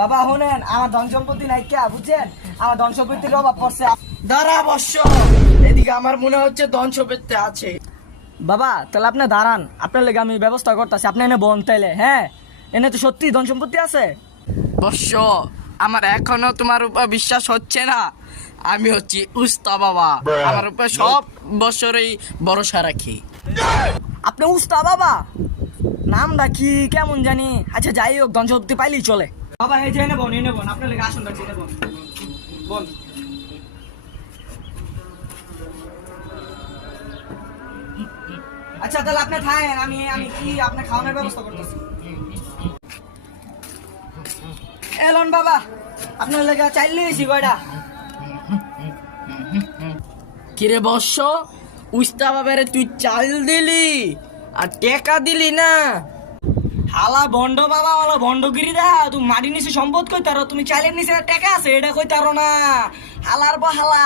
বাবা শুনেন, আমার ধন সম্পত্তি নাই কে বুঝছেন, আমার ধন সম্পত্তির অভাব পড়ছে। দাঁড়া বর্ষ, এদিকে আমার মনে হচ্ছে ধন সম্পত্তি আছে। বাবা তাহলে আপনি দাঁড়ান, আপনার লেগে আমি ব্যবস্থা করতেছি, আপনি এনে বোন তাইলে। হ্যাঁ, এনে তো সত্যি ধন সম্পত্তি আছে। বর্ষ, আমার এখনো তোমার উপর বিশ্বাস হচ্ছে না। আমি হচ্ছি উস্তা বাবা, আমার উপর সব বছরই ভরসা রাখি। আপনি উস্তা বাবা, নামটা কি কেমন জানি। আচ্ছা যাই হোক, ধন সম্পত্তি পাইলেই চলে। বাবা এই যে এনে বোন, আপনার লেগে আসুন রাখছি, এনে বোন বোন। আচ্ছা তাহলে আপনি থাকেন, আমি আমি কি আপনার খাওয়ানোর ব্যবস্থা করতেছি। এলন বাবা, আপনার লেগে চাইলে এসি কয়টা। কিরে বর্ষ, উস্তা বাবারে তুই চাল দিলি আর টেকা দিলি না? হালা বন্ড বাবা, ওলা বন্ডগিরি দা, তুমি মাটি নিচে সম্পদ কই তারো, তুমি চাইলের নিচে টাকা আছে এটা কই তারো না। হালার বা হালা।